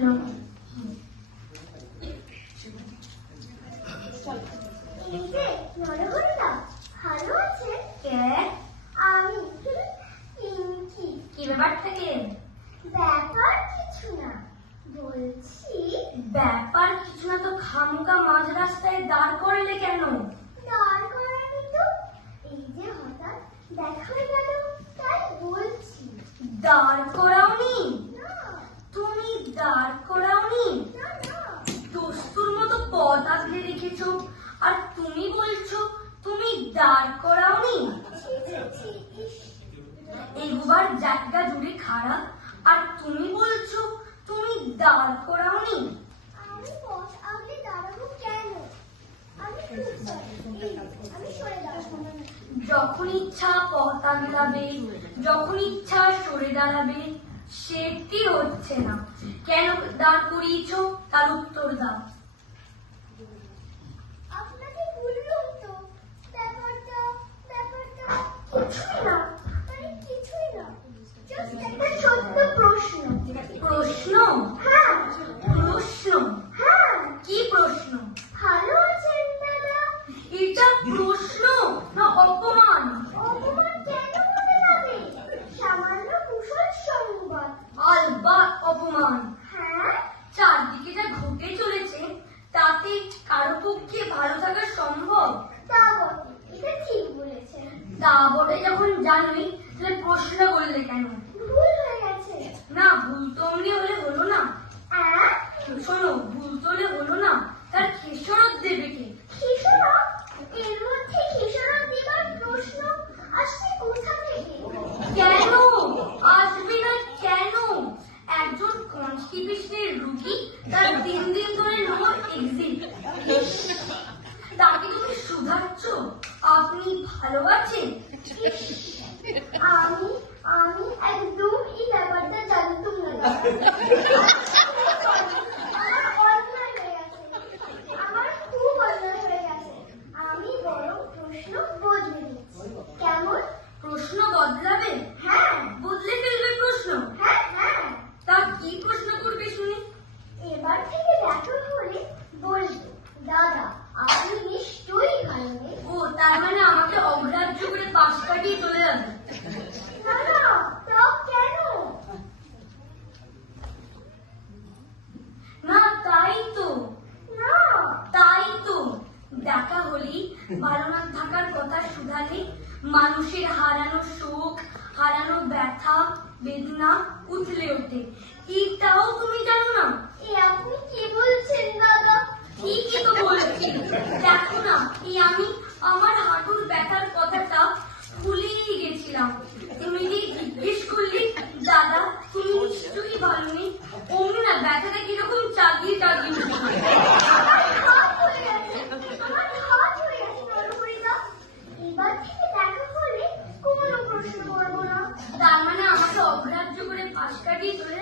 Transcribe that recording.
শুকনো। ভালো আছে? আমি কি ব্যাপার থাকে? ব্যাপার কিছু না, বলছি। ব্যাপার কিছু না তো খামকা মাঝ রাস্তায় দাঁড় করলে কেন? দাঁড় করানি তো, এই যে হঠাৎ দেখা হয়ে গেল তাই বলছি। দাঁড় করাওনি? না তুমি দাঁড় করাওনি? না না, দস্তুর মতো পথ আগলে রেখেছো আর তুমি বলছো তুমি দাঁড় করাওনি? ছি ছি ছি, ইস। এগুবার জায়গা জুড়ে খারাপ আর তুমি বলছো তুমি দাঁড় করাওনি? আমি পথ আগলে দাঁড়াবো কেন? আমি খুব sorry। এই, আমি সরে দাঁড়াবো। যখন ইচ্ছা পথ আগলাবে, যখন ইচ্ছা সরে দাঁড়াবে, সেটি হচ্ছে না। কেন দাঁড় করিয়েছ তার উত্তর দাও। আপনাকে বললাম তো, ব্যাপারটা কিছুই না, মানে কিছুই না, জাস্ট একটা ছোট্ট প্রশ্ন। প্রশ্ন? হ্যাঁ প্রশ্ন? হ্যাঁ, কি প্রশ্ন? ভালো আছেন দাদা? এটা প্রশ্ন না অপমান? অপমান কেন হতে যাবে? সামান্য কুশল সংবাদ। আলবাত অপমান। হ্যাঁ, চারদিকে যা ঘটে চলেছে তাতে কারো পক্ষে ভালো থাকা সম্ভব? তা বটে, এটা ঠিক বলেছেন। তা বটে যখন জানোই তাহলে প্রশ্ন করলে কেন? ভুল হয়ে গেছে। না, ভুল তো অমনি হলে হলো না। শোনো, ভুল তো হলে হলো না, তার খেসারত দেবে কে? খেসারত? এর মধ্যে খেসারত দেবার প্রশ্ন আসছে কোথা থেকে? কেন আসবে না? কেন? একজন কনস্টিপেশনের রোগী, তার দিন দিন ধরে নো এক্সিট, তাকে তুমি শুধাচ্ছ আপনি ভালো আছেন? আমি আমি একদম এই ব্যাপারটা জানতাম না দাদা। আমার অন্যায় হয়ে গেছে, আমার খুব অন্যায় হয়ে গেছে। আমি বরং প্রশ্ন বদলে দিচ্ছি। কেমন? প্রশ্ন বদলাবে? হ্যাঁ বদলে ফেলবে প্রশ্ন? হ্যাঁ হ্যাঁ, তা কি প্রশ্ন করবে শুনি? এবার থেকে দেখা হলে বলবো, দাদা আপনি নিশ্চয়ই ভালো নেই। ও, তার মানে আমাকে অগ্রাহ্য করে পাশ কাটিয়ে চলে যাবে? না না, তা কেন? না, তাই তো। না, তাই তো, দেখা হলেই ভালো না থাকার কথা শুধালে মানুষের হারানো শোক, হারানো ব্যথা বেদনা উথলে ওঠে। এটাও তুমি জানো না? এ আপনি কি বলছেন দাদা? ঠিকই তো বলছি। দেখো না, এই আমি আমার হাঁটুর ব্যথার কথাটা ভুলেই গেছিলাম। তুমি যে জিজ্ঞেস করলে দাদা তুমি নিশ্চয়ই ভালো নেই, অমনি না ব্যথাটা কিরকম চাগিয়ে চাগিয়ে উঠছে। আমার হাত হয়ে গেছে, আমার হাত হয়ে গেছে নরহরিদা। এবার থেকে দেখা হলে কোনো প্রশ্ন করবো না। তার মানে আমাকে অগ্রাহ্য করে পাশ কাটিয়ে চলে